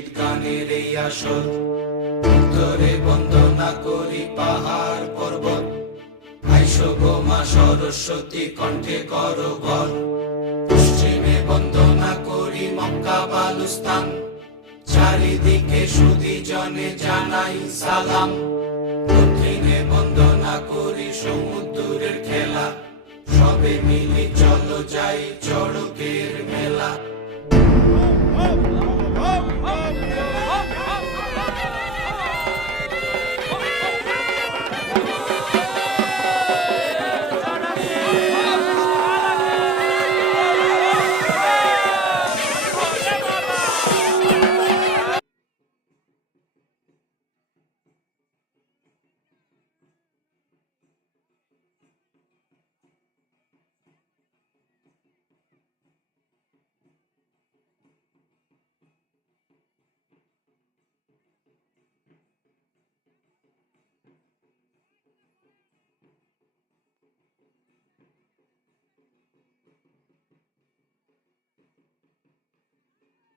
মুর্শিদ গানের এই আসর। উত্তরে বন্দনা করি পাহাড় পর্বত, আইসো গো মা সরস্বতী কণ্ঠে করো ভর। পশ্চিমে বন্দনা করি মক্কা বালুস্তান, চারিদিকে সুধী জনে জানাই সালাম। দক্ষিণে বন্দনা করি সমুদ্রের খেলা, সবে মিলি চলো যাই চড়ক